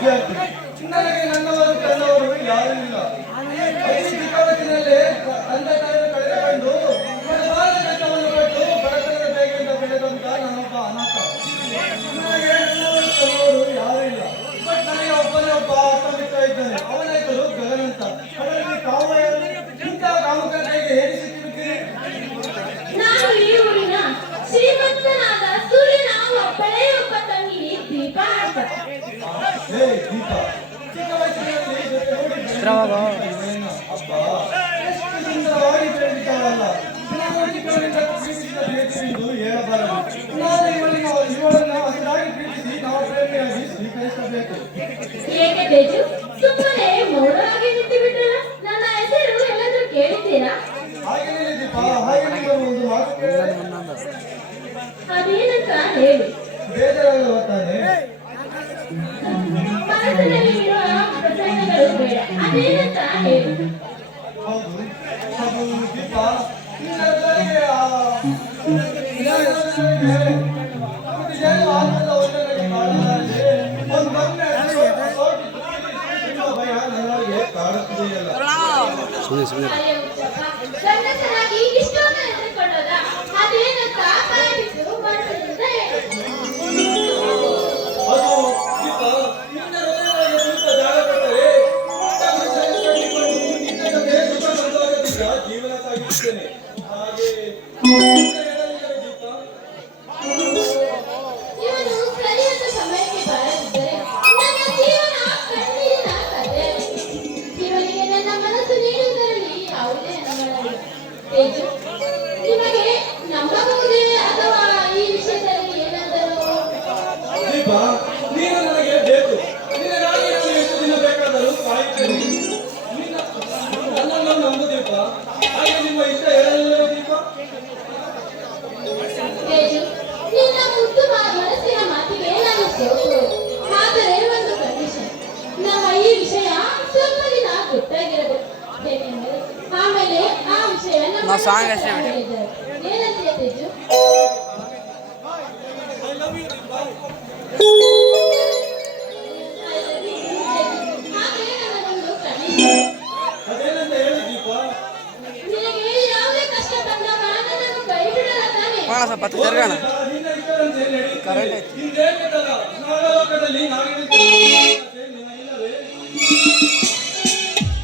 ವಿದ್ಯಾರ್ಥಿ. ನನಗೆ ನನ್ನವರು ಕನ್ನವರು ಯಾರೂ ಇಲ್ಲ. ಅತಿ ಚಿಕ್ಕ ವಯಸ್ಸಿನಲ್ಲಿ ತಂದೆ ತಾಯಿಯನ್ನು ಕಳೆದುಕೊಂಡು ಬಡತನದ ಕಷ್ಟವನ್ನು ಪಟ್ಟು ಬಡತನದ ಬೇಗೆಯಿಂದ ಬೆಳೆದಂತ ನಾನೊಬ್ಬ ಅನಾಥ. ನನಗೆ ನನ್ನವರು ಕನ್ನವರು ಯಾರೂ ಇಲ್ಲ. ಬಟ್ ನನಗೆ ಒಬ್ಬನೇ ಒಬ್ಬ ಆತ್ಮ ಮಿತ್ರ ಇದ್ದಾನೆ. ಅವನ ಹೆಸರು ಗಗನ್ ಅಂತ. ಅವರಲ್ಲಿ ತಾವು ಇಂತಹ ಕಾಮಕತೆಗೆ ಹೇಗೆ ಸಿಕ್ಕಿರುತ್ತೀರಿ? ನಾನು ಈ ಊರಿನ ಶ್ರೀಮಂತನಾದ ಸೂರ್ಯನ ಒಬ್ಬಳೇ ಒಬ್ಬ ತಂಗಿ ದೀಪ ಅಂತ. ಹೇ ದೀಪ, ಚಿಕ್ಕ ವಯಸ್ಸಿನಲ್ಲಿ ಜೊತೆ ಅಬ್ಬಾ ಎಷ್ಟು ಸುಂದರವಾಗಿ ಬೆಳೆದಿದ್ದಾಳಲ್ಲ. ನಾನು ಚಿಕ್ಕವರಿಂದ ಪ್ರೀತಿಸಿದ ಪ್ರೀತಿಸಿದ್ದು ಹೇಳಬಾರದು. ನಾನು ಇವಳನ್ನು ಅಷ್ಟಾಗಿ ಪ್ರೀತಿಸಿ ನಾವು ಪ್ರೇಮಿಯಾಗಿ ಸ್ವೀಕರಿಸಬೇಕು. ಏಕೆ ತೇಜು ಸುಮ್ಮನೆ ಮೌನವಾಗಿ ನಿಂತು ಬಿಟ್ಟಲ್ಲ? ನನ್ನ ಹೆಸರು ಎಲ್ಲಾದ್ರೂ ಕೇಳಿದ್ದೀರಾ? ಹಾಗೇನೇ ದೀಪ, ಹಾಗೆ ನಿಮ್ಮನ್ನು ಒಂದು ಮಾತು ಕೇಳಿದರೆ ಅದೇನಂತ ಹೇಳಿ. ಬೇಜಾರಾಗಲ್ಲ ತಾನೆ? ಮನಸ್ಸಿನಲ್ಲಿರುವ ಪ್ರಸಂಗಗಳು ಬೇಡ, ಅದೇನಂತ ಹೇಳಿ. ಹೌದು ಅದು ದೀಪ, ನಿನ್ನ ಹೃದಯಕ್ಕೆ ಆತ್ಮದ ಒತ್ತಡಕ್ಕೆ ಕಾರಣವಾಗಿದೆ. ಒಂದೊಮ್ಮೆ ನಿಮ್ಮ ಭಯ ನನಗೆ ಕಾಡುತ್ತಿದೆಯಲ್ಲ. ಅಯ್ಯೋ ಹುಚ್ಚಪ್ಪ, ಗಂಡಸರಾಗಿ ಇಷ್ಟೊಂದು ಹೆದರಿಕೊಳ್ಳೋದ? ಅದೇನಂತ ಕೈ ಬಿಟ್ಟು ಬರ್ತದಂತ ಹೇಳಿ. ಅದು ದೀಪ, ನಿನ್ನ ಹೃದಯಕ್ಕೆ ಸ್ವಲ್ಪ ಜಾಗ ಕೊಟ್ಟರೆ ನಿನ್ನ ಜೊತೆ ಸುಖ ಸಂತೋಷದಿಂದ ಜೀವನ ಸಾಗಿಸುತ್ತೇನೆ. ಹಾಗೆ ಹೇಳಲಿಲ್ಲ ದೀಪ. ಇವನು ಸರಿಯಾದ ಸಮಯಕ್ಕೆ ಬಾರದಿದ್ದರೆ ನನ್ನ ಜೀವನ ಕಣ್ಣೀರಿನ ಕಥೆಯಾಗಿದೆ. ಇವನಿಗೆ ನನ್ನ ಮನಸ್ಸು ನೀಡುವುದರಲ್ಲಿ ಯಾವುದೇ ಅನುಮಾನವಿಲ್ಲ. ತೇಜು, ನಿಮಗೆ ನಂಬಬಹುದೇ ಅಥವಾ ಈ ವಿಷಯದಲ್ಲಿ ಏನಾದರೂ? ದೀಪ, ನೀನು ನನಗೆ ಬೇಕು. ನಿನಗಾಗಿ ನಾನು ಎಷ್ಟು ದಿನ ಬೇಕಾದರೂ ಕಾಯುತ್ತೇನೆ. ನನ್ನನ್ನು ನಂಬು ದೀಪ. ಹಾಗೆ ನಿಮ್ಮ ಇಷ್ಟ ಹೇಳಲಿಲ್ಲ ದೀಪ. ತೇಜು, ನಿನ್ನ ಮುದ್ದು ಮನಸ್ಸಿನ ಮಾತಿಗೆ ನಾನು ಸೇರುತ್ತೇನೆ. ಆದರೆ ಒಂದು ಕಂಡೀಷನ್, ನಮ್ಮ ಈ ವಿಷಯ ಸ್ವಲ್ಪ ದಿನ ಗೊತ್ತಾಗಿರಬೇಕು. ಏಕೆಂದರೆ ಆಮೇಲೆ ಆ ವಿಷಯ ನಮ್ಮ ಏನಂತೀಯ ತೇಜು? ಹಾಗೆ ನನ್ನದೊಂದು ಕಂಡೀಷನ್. ಅದೇನಂತ ಹೇಳಿ ದೀಪ. ನಿನಗೆ ಯಾವುದೇ ಕಷ್ಟ ಬಂದಾಗ ನನ್ನನ್ನು ಕೈ ಬಿಡಲ್ಲ ತಾನೆ? ನಿನ್ನ ಇಷ್ಟರಂತೆ ನಡಿ. ಹಿಂದೆ ನಾಗಲೋಕದಲ್ಲಿ ನಾಗಿರುತ್ತೇನೆ.